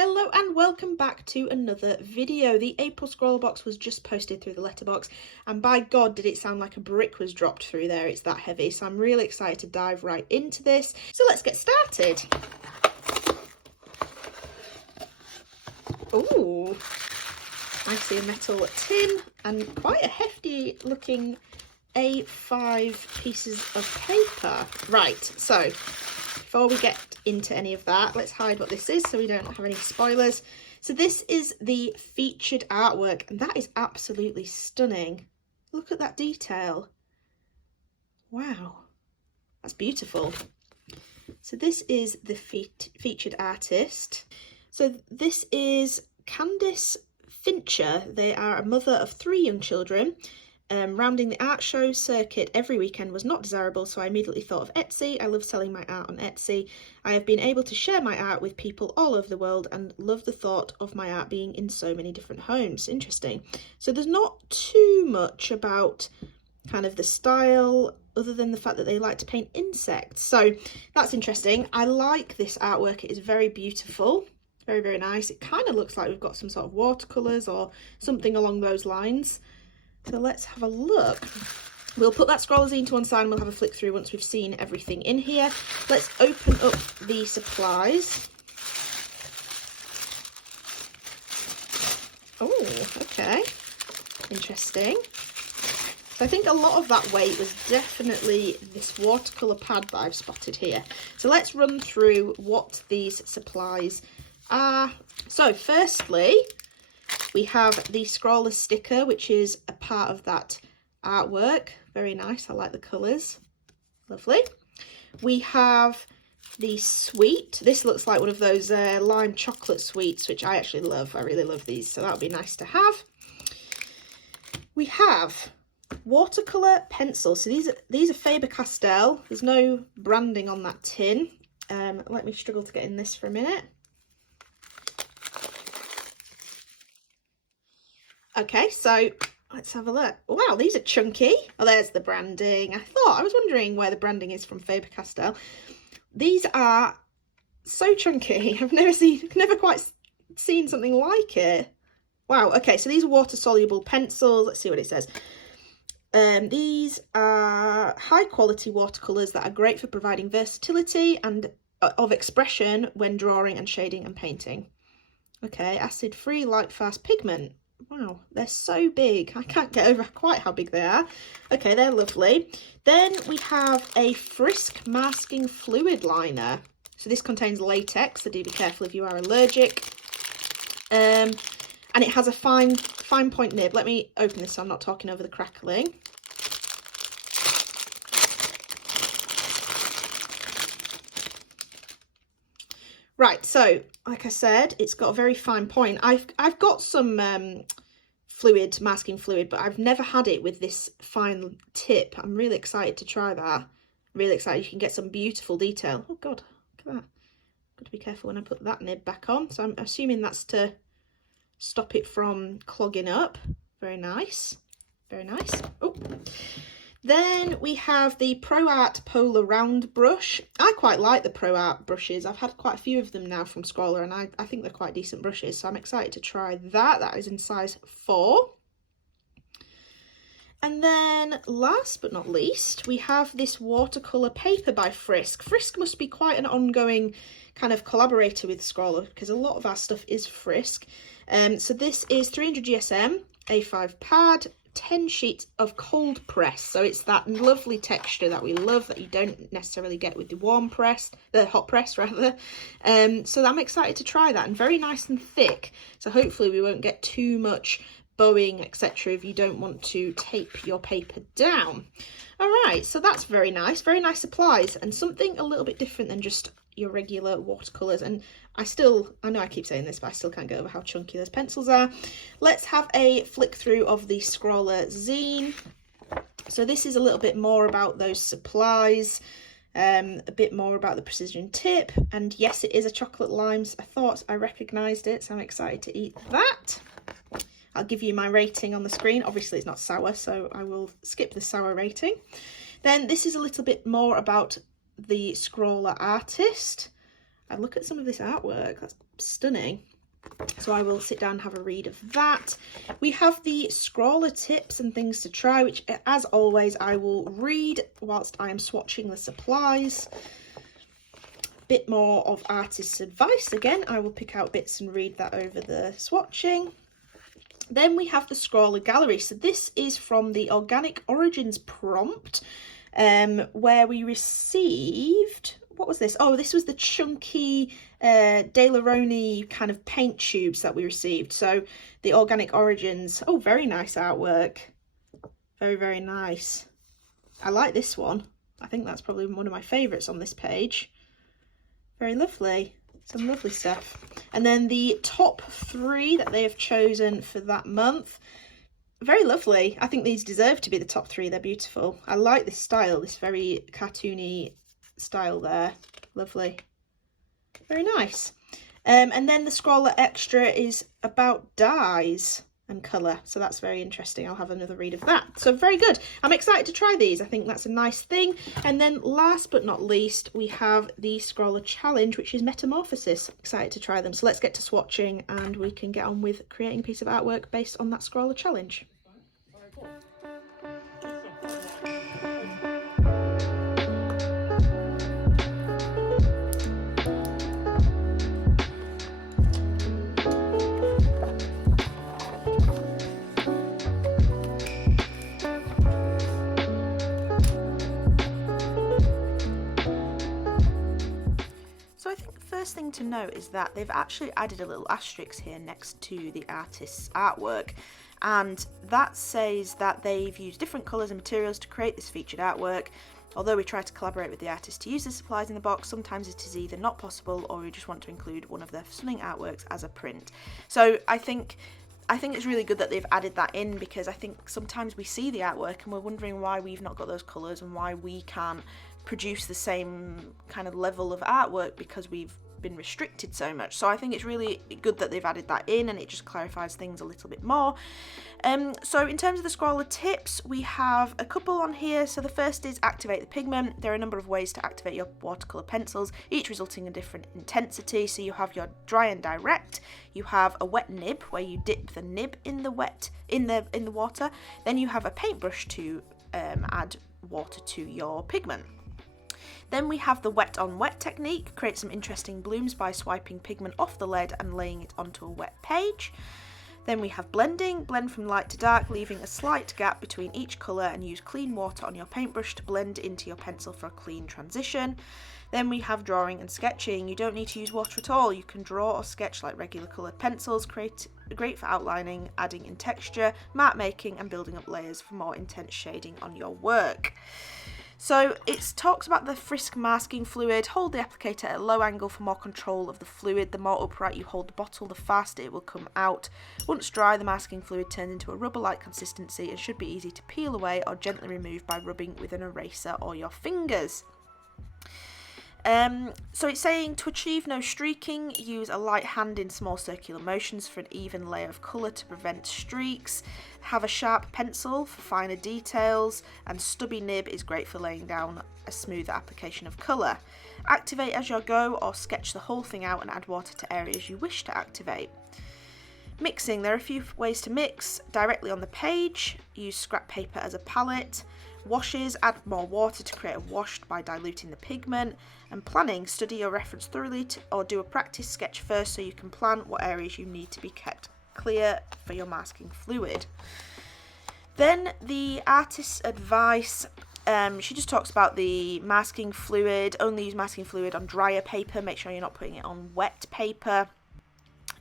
Hello and welcome back to another video. The April ScrawlrBox was just posted through the letterbox and by God did it sound like a brick was dropped through there. It's that heavy, so I'm really excited to dive right into this. So let's get started. Ooh, I see a metal tin and quite a hefty looking A5 pieces of paper. Right, so before we get into any of that, let's hide what this is so we don't have any spoilers. So this is the featured artwork and that is absolutely stunning. Look at that detail. Wow, that's beautiful. So this is the featured artist. So this is Candice Fincher. They are a mother of 3 young children. Rounding the art show circuit every weekend was not desirable, so I immediately thought of Etsy. I love selling my art on Etsy. I have been able to share my art with people all over the world and love the thought of my art being in so many different homes. Interesting. So there's not too much about kind of the style other than the fact that they like to paint insects. So that's interesting. I like this artwork. It is very beautiful. Very, very nice. It kind of looks like we've got some sort of watercolours or something along those lines. So let's have a look. We'll put that Scrawlr Zine to one side and we'll have a flick through once we've seen everything in here. Let's open up the supplies. Oh, okay. Interesting. So I think a lot of that weight was definitely this watercolour pad that I've spotted here. So let's run through what these supplies are. So firstly, we have the Scrawlr sticker, which is a part of that artwork. Very nice. I like the colours. Lovely. We have the sweet. This looks like one of those lime chocolate sweets, which I actually love. I really love these, so that would be nice to have. We have watercolour pencils. So these are Faber-Castell. There's no branding on that tin. Let me struggle to get in this for a minute. Okay, so let's have a look. Wow, these are chunky. Oh, there's the branding. I was wondering where the branding is from Faber-Castell. These are so chunky. I've never quite seen something like it. Wow, okay, so these are water-soluble pencils. Let's see what it says. These are high-quality watercolours that are great for providing versatility and of expression when drawing and shading and painting. Okay, acid-free, light-fast pigment. Wow, they're so big. I can't get over quite how big they are. Okay, they're lovely. Then we have a Frisk masking fluid liner. So this contains latex, so do be careful if you are allergic. And it has a fine point nib. Let me open this so I'm not talking over the crackling. Right, so like I said, it's got a very fine point. I've got some masking fluid, but I've never had it with this fine tip. I'm really excited to try that. Really excited. You can get some beautiful detail. Oh God, look at that. Got to be careful when I put that nib back on. So I'm assuming that's to stop it from clogging up. Very nice. Very nice. Oh. Then we have the Pro Art Polar Round brush. I quite like the Pro Art brushes. I've had quite a few of them now from Scrawlr and I think they're quite decent brushes. So I'm excited to try that. That is in size 4. And then last but not least, we have this watercolour paper by Frisk. Frisk must be quite an ongoing kind of collaborator with Scrawlr because a lot of our stuff is Frisk. So this is 300 GSM, A5 pad, 10 sheets of cold press, so it's that lovely texture that we love that you don't necessarily get with the hot press rather. So I'm excited to try that, and very nice and thick, so hopefully we won't get too much bowing etc if you don't want to tape your paper down. All right, so that's very nice supplies and something a little bit different than just your regular watercolors. And I know I keep saying this, but I still can't get over how chunky those pencils are. Let's have a flick through of the Scrawlr Zine. So this is a little bit more about those supplies, a bit more about the precision tip, and yes, it is a chocolate limes. I thought I recognized it, so I'm excited to eat that. I'll give you my rating on the screen. Obviously it's not sour, so I will skip the sour rating. Then this is a little bit more about the Scrawlr artist. And look at some of this artwork. That's stunning. So I will sit down and have a read of that. We have the Scrawlr tips and things to try, which as always I will read whilst I am swatching the supplies. Bit more of artist's advice. Again, I will pick out bits and read that over the swatching. Then we have the Scrawlr gallery. So this is from the Organic Origins prompt, where we received, what was this? Oh, this was the chunky Daleroni kind of paint tubes that we received. So the Organic Origins, oh, very nice artwork. Very, very nice. I like this one. I think that's probably one of my favourites on this page. Very lovely. Some lovely stuff. And then the top 3 that they have chosen for that month. Very lovely. I think these deserve to be the top 3. They're beautiful. I like this style, this very cartoony style there. Lovely. Very nice. And then the Scrawlr Extra is about dyes and colour, so that's very interesting. I'll have another read of that. So very good. I'm excited to try these. I think that's a nice thing. And then last but not least, we have the Scrawlr Challenge, which is Metamorphosis. Excited to try them. So let's get to swatching and we can get on with creating a piece of artwork based on that Scrawlr Challenge. Thing to note is that they've actually added a little asterisk here next to the artist's artwork, and that says that they've used different colours and materials to create this featured artwork. Although we try to collaborate with the artist to use the supplies in the box, sometimes it is either not possible or we just want to include one of their stunning artworks as a print. So I think it's really good that they've added that in, because I think sometimes we see the artwork and we're wondering why we've not got those colours and why we can't produce the same kind of level of artwork because we've been restricted so much. So I think it's really good that they've added that in, and it just clarifies things a little bit more. So in terms of the Scrawlr tips, we have a couple on here. So the first is activate the pigment. There are a number of ways to activate your watercolour pencils, each resulting in different intensity. So you have your dry and direct, you have a wet nib where you dip the nib in the water, then you have a paintbrush to add water to your pigment. Then we have the wet on wet technique. Create some interesting blooms by swiping pigment off the lead and laying it onto a wet page. Then we have blending. Blend from light to dark, leaving a slight gap between each colour, and use clean water on your paintbrush to blend into your pencil for a clean transition. Then we have drawing and sketching. You don't need to use water at all. You can draw or sketch like regular coloured pencils. Great for outlining, adding in texture, mark making and building up layers for more intense shading on your work. So it talks about the Frisk masking fluid. Hold the applicator at a low angle for more control of the fluid. The more upright you hold the bottle, the faster it will come out. Once dry, the masking fluid turns into a rubber-like consistency and should be easy to peel away or gently remove by rubbing with an eraser or your fingers. So it's saying to achieve no streaking, use a light hand in small circular motions for an even layer of colour to prevent streaks. Have a sharp pencil for finer details, and stubby nib is great for laying down a smoother application of colour. Activate as you go or sketch the whole thing out and add water to areas you wish to activate. Mixing, there are a few ways to mix. Directly on the page, use scrap paper as a palette. Washes, add more water to create a wash by diluting the pigment. And planning, study your reference thoroughly or do a practice sketch first so you can plan what areas you need to be kept clear for your masking fluid. Then the artist's advice, she just talks about the masking fluid. Only use masking fluid on drier paper. Make sure you're not putting it on wet paper.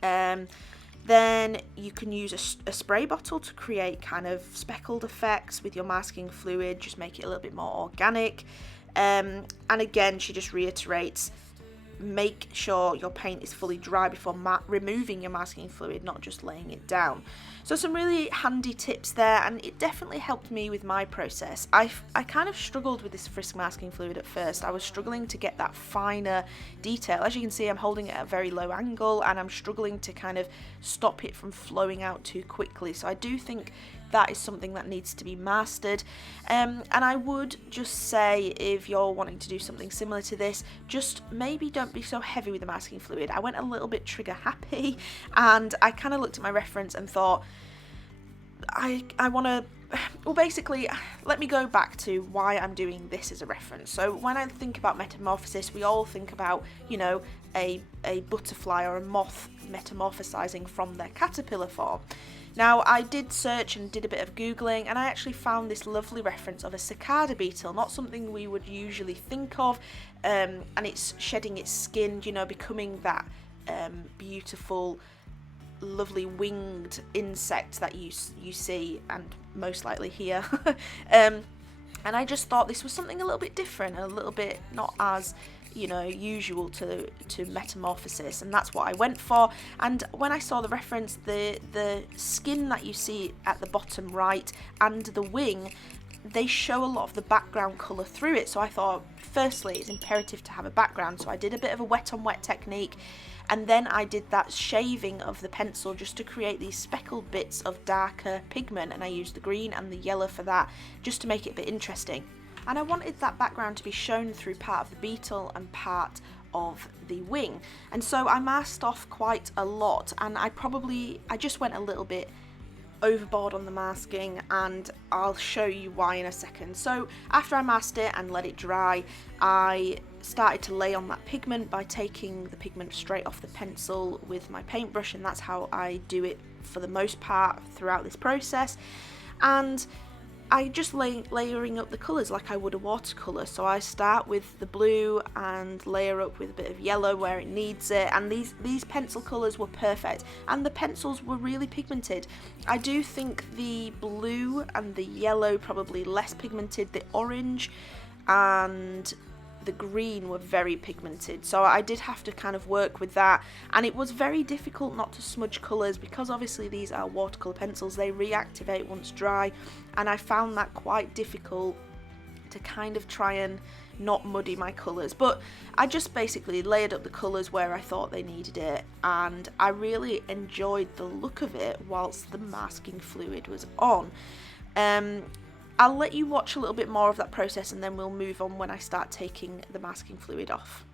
Then you can use a spray bottle to create kind of speckled effects with your masking fluid. Just make it a little bit more organic. And again, she just reiterates, make sure your paint is fully dry before removing your masking fluid, not just laying it down. So some really handy tips there, and it definitely helped me with my process. I kind of struggled with this Frisk masking fluid at first. I was struggling to get that finer detail. As you can see, I'm holding it at a very low angle and I'm struggling to kind of stop it from flowing out too quickly. So I do think that is something that needs to be mastered. And I would just say, if you're wanting to do something similar to this, just maybe don't be so heavy with the masking fluid. I went a little bit trigger happy, and I kind of looked at my reference and thought, I want to, well, basically, let me go back to why I'm doing this as a reference. So when I think about metamorphosis, we all think about, you know, a butterfly or a moth metamorphosizing from their caterpillar form. Now, I did search and did a bit of Googling, and I actually found this lovely reference of a cicada beetle, not something we would usually think of, and it's shedding its skin, you know, becoming that beautiful, lovely winged insect that you see and most likely hear. And I just thought this was something a little bit different, a little bit not as, you know, usual to metamorphosis, and that's what I went for. And when I saw the reference, the skin that you see at the bottom right and the wing, they show a lot of the background colour through it. So I thought, firstly, it's imperative to have a background, so I did a bit of a wet on wet technique, and then I did that shaving of the pencil just to create these speckled bits of darker pigment, and I used the green and the yellow for that, just to make it a bit interesting. And I wanted that background to be shown through part of the beetle and part of the wing, and so I masked off quite a lot, and I just went a little bit overboard on the masking, and I'll show you why in a second. So after I masked it and let it dry, I started to lay on that pigment by taking the pigment straight off the pencil with my paintbrush, and that's how I do it for the most part throughout this process. And I just layering up the colours like I would a watercolour. So I start with the blue and layer up with a bit of yellow where it needs it, and these pencil colours were perfect, and the pencils were really pigmented. I do think the blue and the yellow probably less pigmented, the orange and the green were very pigmented, so I did have to kind of work with that, and it was very difficult not to smudge colours because obviously these are watercolour pencils, they reactivate once dry, and I found that quite difficult to kind of try and not muddy my colours. But I just basically layered up the colours where I thought they needed it, and I really enjoyed the look of it whilst the masking fluid was on. I'll let you watch a little bit more of that process, and then we'll move on when I start taking the masking fluid off.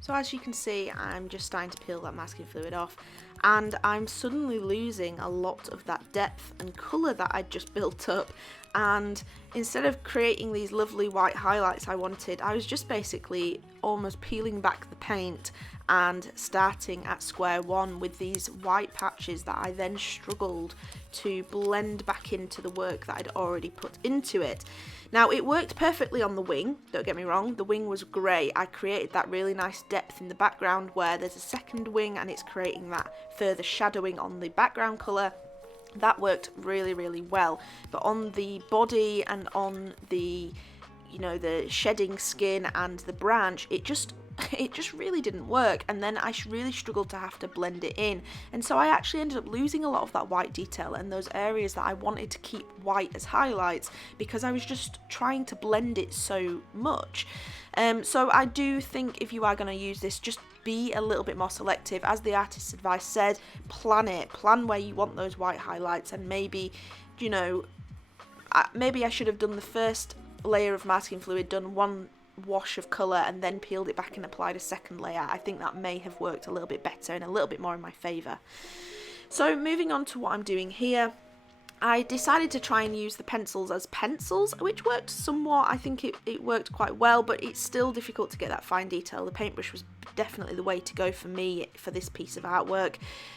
So as you can see, I'm just starting to peel that masking fluid off, and I'm suddenly losing a lot of that depth and colour that I'd just built up. And instead of creating these lovely white highlights I wanted, I was just basically almost peeling back the paint and starting at square one with these white patches that I then struggled to blend back into the work that I'd already put into it. Now, it worked perfectly on the wing, don't get me wrong, the wing was great. I created that really nice depth in the background where there's a second wing and it's creating that further shadowing on the background colour. That worked really, really well. But on the body and on the, you know, the shedding skin and the branch, it just really didn't work, and then I really struggled to have to blend it in, and so I actually ended up losing a lot of that white detail and those areas that I wanted to keep white as highlights because I was just trying to blend it so much. So I do think if you are going to use this, just be a little bit more selective. As the artist's advice said, plan where you want those white highlights, and maybe, you know, maybe I should have done the first layer of masking fluid, done one wash of colour and then peeled it back and applied a second layer. I think that may have worked a little bit better and a little bit more in my favour. So moving on to what I'm doing here, I decided to try and use the pencils as pencils, which worked somewhat. I think it worked quite well, but it's still difficult to get that fine detail. The paintbrush was definitely the way to go for me for this piece of artwork,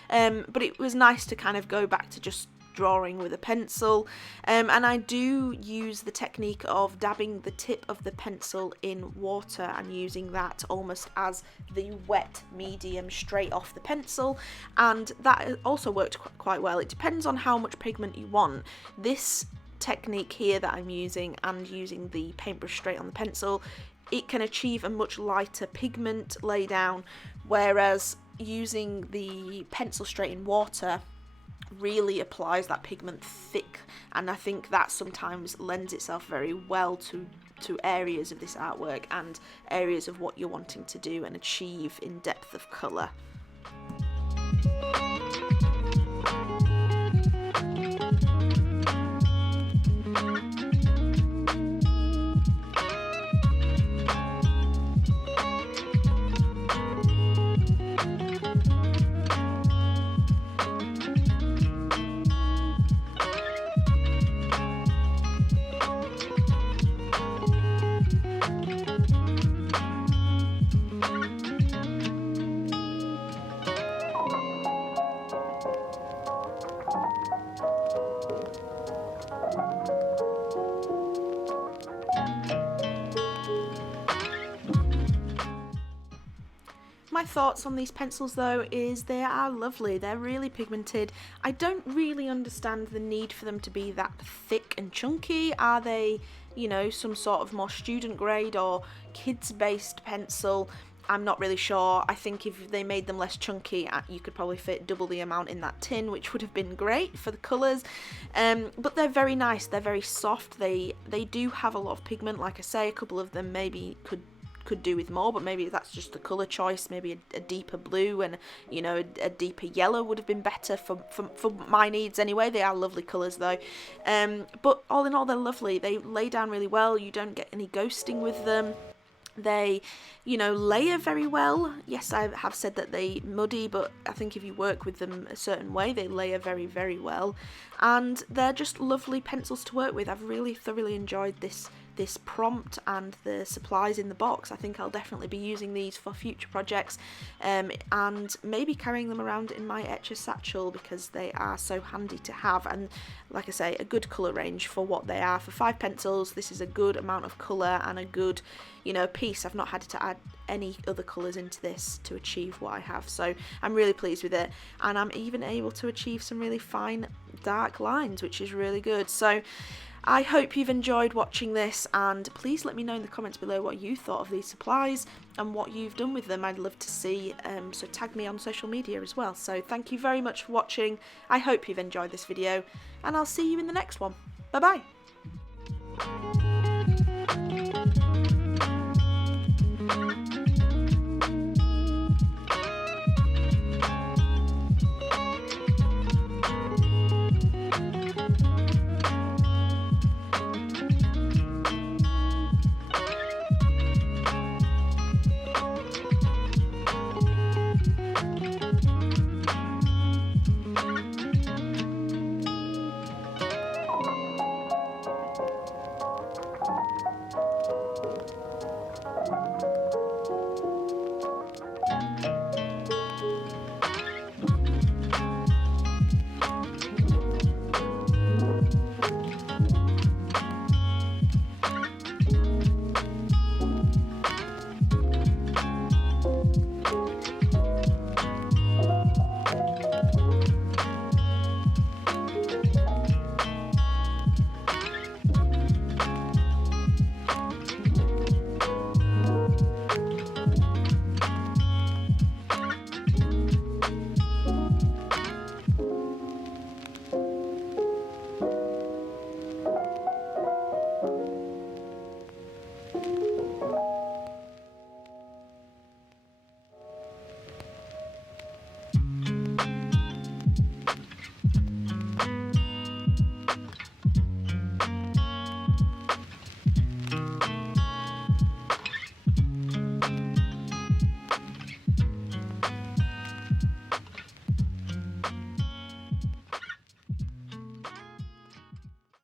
but it was nice to kind of go back to just drawing with a pencil, and I do use the technique of dabbing the tip of the pencil in water and using that almost as the wet medium straight off the pencil, and that also worked quite well. It depends on how much pigment you want. This technique here that I'm using, and using the paintbrush straight on the pencil, it can achieve a much lighter pigment laydown, whereas using the pencil straight in water really applies that pigment thick, and I think that sometimes lends itself very well to areas of this artwork and areas of what you're wanting to do and achieve in depth of colour. My thoughts on these pencils though is they are lovely. They're really pigmented. I don't really understand the need for them to be that thick and chunky. Are they, you know, some sort of more student grade or kids based pencil? I'm not really sure. I think if they made them less chunky, you could probably fit double the amount in that tin, which would have been great for the colours. But they're very nice. They're very soft. They do have a lot of pigment. Like I say, a couple of them maybe could do with more, but maybe that's just the colour choice. Maybe a deeper blue and, you know, a deeper yellow would have been better for my needs anyway. They are lovely colours though, but all in all they're lovely. They lay down really well. You don't get any ghosting with them. They, you know, layer very well. Yes, I have said that they muddy, but I think if you work with them a certain way, they layer very, very well. And they're just lovely pencils to work with. I've really thoroughly enjoyed this prompt and the supplies in the box. I think I'll definitely be using these for future projects, and maybe carrying them around in my etcher satchel because they are so handy to have. And like I say, a good colour range for what they are. For 5 pencils, this is a good amount of colour and a good, you know, piece. I've not had to add any other colours into this to achieve what I have, so I'm really pleased with it, and I'm even able to achieve some really fine dark lines, which is really good. So I hope you've enjoyed watching this, and please let me know in the comments below what you thought of these supplies and what you've done with them. I'd love to see, so tag me on social media as well. So thank you very much for watching. I hope you've enjoyed this video, and I'll see you in the next one. Bye bye.